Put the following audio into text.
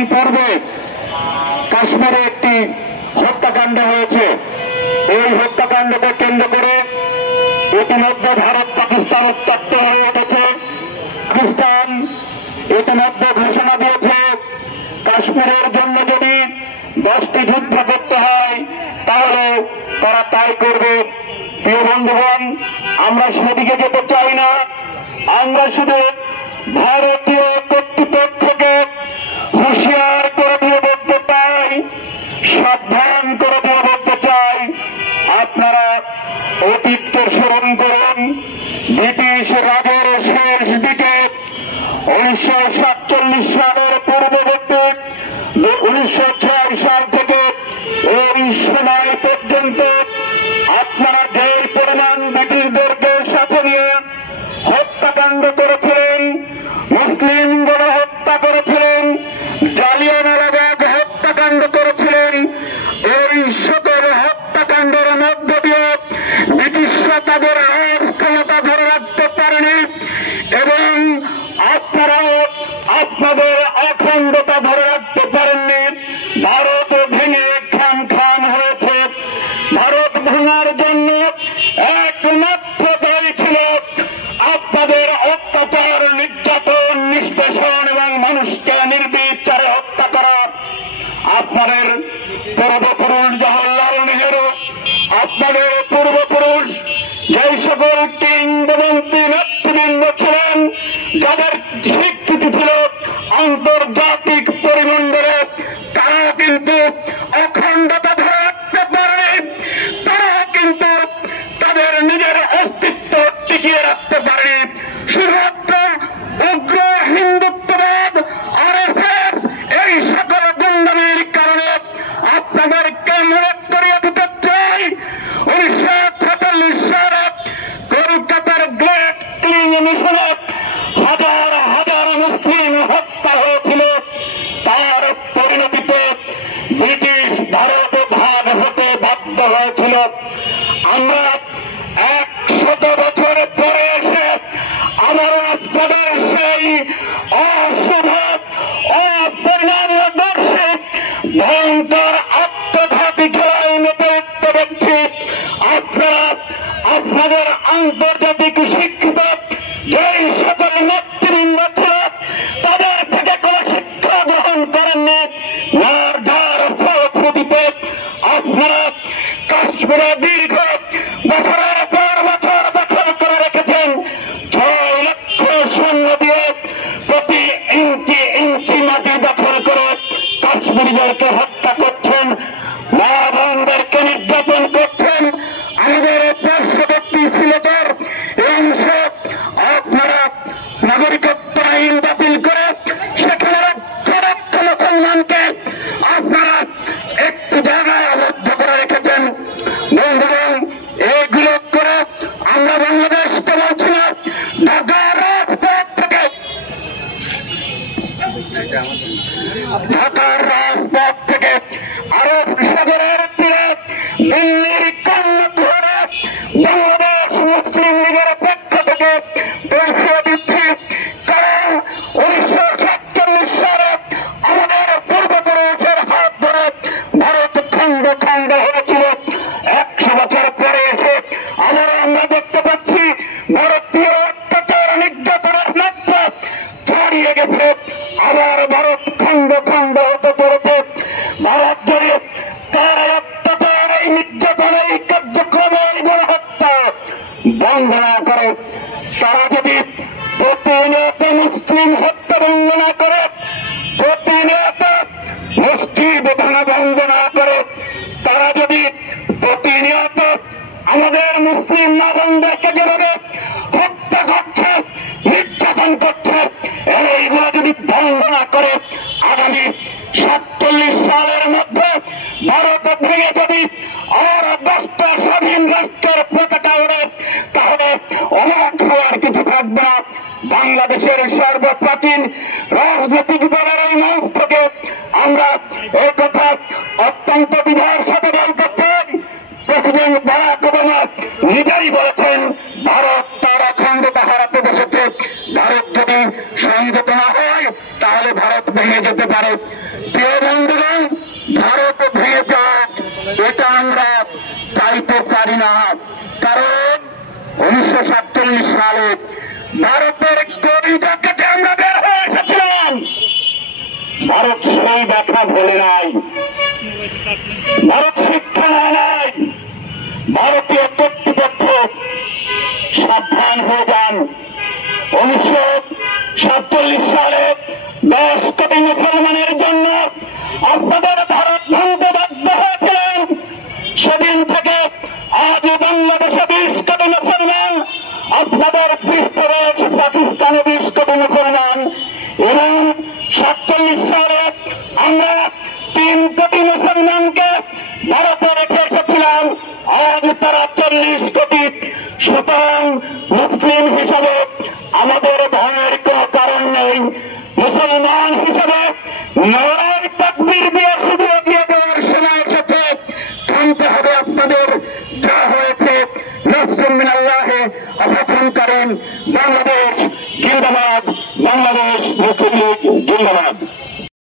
কয়েকদিন পূর্বে কাশ্মীরে একটি হত্যাকাণ্ড হয়েছে। এই হত্যাকাণ্ডকে কেন্দ্র করে ইতিমধ্যে ভারত পাকিস্তান উত্তপ্ত হয়ে উঠেছে। পাকিস্তান ইতিমধ্যে ঘোষণা দিয়েছে কাশ্মীরের জন্য যদি 10টি যুদ্ধ করতে হয় তাহলে তারা তাই করবে। প্রিয় বন্ধুগণ, আমরা সেদিকে যেতে চাই না। আমরা শুধু ভারতীয় কর্তৃপক্ষকে হুঁশিয়ার করে দিয়ে বলতে চাই, সাবধান করে দিয়ে বলতে চাই, আপনারা অতীতকে স্মরণ করুন। ব্রিটিশ রাজের শেষ দিকে 1947 সালের পূর্ববর্তী 1906 সাল থেকে এই সময় পর্যন্ত আপনারা যে পরিমাণ ব্রিটিশদেরকে সাথে নিয়ে হত্যাকাণ্ড করেছিলেন, মুসলিম গণহত্যা করেছিলেন, জালিয়ানওয়ালাবাগ হত্যাকাণ্ড করেছিলেন, এই সকল হত্যাকাণ্ডের মধ্য দিয়ে ব্রিটিশরা তাদের রাজ ক্ষমতা ধরে রাখতে পারেনি এবং আপনারাও আপনাদের অখণ্ডতা ধরে রাখতে পারেননি। ভারত ভেঙে খান খান হয়েছে। ভারত ভাঙার জন্য একমাত্র দায়ী ছিল আপনাদের অত্যাচার, নির্যাতন, নিষ্পেষণ এবং মানুষকে নির্বিচারে হত্যা করা। আপনাদের পূর্বপুরুষ জওহরলাল নেহেরু, আপনাদের পূর্বপুরুষ যেই সকল কিংবদন্তি নেতৃবৃন্দ ছিলেন, যাদের স্বীকৃতি ছিল আন্তর্জাতিক পরিমণ্ডলে, তারা কিন্তু অখণ্ডতা ধরে রাখতে পারেনি। তারা কিন্তু তাদের নিজের অস্তিত্ব টিকিয়ে রাখতে পারেনি। শুধুমাত্র উগ্র হিন্দুত্ববাদ, আরএসএস, এই সকল গুন্ডামির কারণে আপনাদেরকে মনে করিয়ে দিতে চাই 1946 সালে কলকাতার গ্রেট ক্লিন মিশনে হাজার হাজার মুসলিম হত্যা হয়েছিল। তার পরিণতিতে ব্রিটিশ ভারত ভাগ হতে বাধ্য হয়েছিল। আমরা 100 বছর পরে এসে আবার আপনাদের সেই অশুভ, অপরিণামদর্শী, ভয়ঙ্কর আত্মঘাতী খেলায় মেতে উঠতে দেখছি। আপনারা আপনাদের আন্তর্জাতিক শিক্ষিত যেই সকল নেতৃবৃন্দ ছিল তাদের থেকে কোন শিক্ষা গ্রহণ করেননি। যার ফলশ্রুতিতে আপনারা কাশ্মীরে দীর্ঘ বছরের পর বছর দখল করে রেখেছেন। 6 লক্ষ সৈন্য দিয়ে প্রতি ইঞ্চি ইঞ্চি মাটি দখল করে কাশ্মীরিদেরকে হত্যা করছেন, মা বোনদেরকে নির্যাতন করছেন। আমাদের পার্শ্ববর্তী সিলেটের অংশ আপনারা নাগরিকত্ব আইন বাতিল করে সেখানে লক্ষ লক্ষ মুসলমানকে আপনারা একটু জায়গায় আবদ্ধ করে রেখেছেন। বন্ধুগণ, এইগুলো করে আমরা বাংলাদেশকে বলছি না, ঢাকার রাজপথ থেকে আরব সাগরের তীরে দিল্লির কর্ণধারে বাংলাদেশ মুসলিম লীগের পক্ষ থেকে পৌঁছে দিচ্ছি। কারণ 1947 সালে আমাদের পূর্বপুরুষের হাত ধরে ভারত খণ্ড খণ্ড হয়েছিল। 100 বছর পরে এসে আমরা দেখতে পাচ্ছি ভারতীয় অত্যাচার, নির্যাতনের মাত্রা ছড়িয়ে গেছে। আবার ভারত খণ্ড খণ্ড হতে চলেছে। ভারত যদি তার অত্যাচার, এই নির্যাতন, এই কার্যক্রমের গণহত্যা বন্ধ না করে, তারা যদি প্রতিনিয়ত মুসলিম হত্যা বন্ধ না করে, প্রতিনিয়ত মসজিদ ভাঙা বন্ধ না করে, তারা যদি প্রতিনিয়ত আমাদের মুসলিম মা বোনদেরকে যেভাবে হত্যা করছে, নির্যাতন করছে, এইগুলো যদি বন্ধ না করে আগামী 47 সালের মধ্যে ভারত ভেঙে যদি আর 10টা স্বাধীন রাষ্ট্রের পতাকা ওড়ে, তাহলে অবাক হওয়ার কিছু থাকবে না। বাংলাদেশের সর্বপ্রাচীন রাজনৈতিক দলের এই মঞ্চ থেকে আমরা এই কথা অত্যন্ত বিনয়ের সাথে বলতে চাই। প্রেসিডেন্ট বারাক ওবামা নিজেই বলেছেন ভারত তার অখণ্ডতা হারাতে বসেছে। ভারত যদি সংযত না হয় তাহলে ভারত ভেঙে যেতে পারে। প্রিয় বন্ধুগণ, ভারত ভেঙে যাক এটা আমরা চাইতে পারি না। কারণ 1947 সালে ভারতের গভীর জায়গাতে আমরা বের হয়ে এসেছিলাম। ভারত সেই ব্যথা ভোলে নাই, ভারত শিক্ষা নেয় নাই। ভারতীয় কর্তৃপক্ষ সাবধান হয়ে যান। 1947 সালে 10 কোটি মুসলমানের জন্য আপনাদের ভারত ভাঙতে বাধ্য হয়েছিলেন। সেদিন থেকে আজ বাংলাদেশে 20 কোটি মুসলমান, আপনাদের পৃষ্ঠদেশ পাকিস্তানে 20 কোটি মুসলমান, এবং 47 সালে আমরা 3 কোটি মুসলমানকে ভারতে রেখে এসেছিলাম। আজ তারা 40 কোটি। সুতরাং মুসলিম হিসাবে আমাদের ভয়ের কোনো কারণ নেই। মুসলমান হিসাবে নারায়ে তাকবীর দিয়ে শুধু এগিয়ে যাওয়ার সময় এসেছে। থামতে হবে আপনাদের। যা হয়েছে নাসরুম মিনাল্লাহ ওয়া ফাতহুন কারীম। বাংলাদেশ জিন্দাবাদ, বাংলাদেশ মুসলিম লীগ জিন্দাবাদ।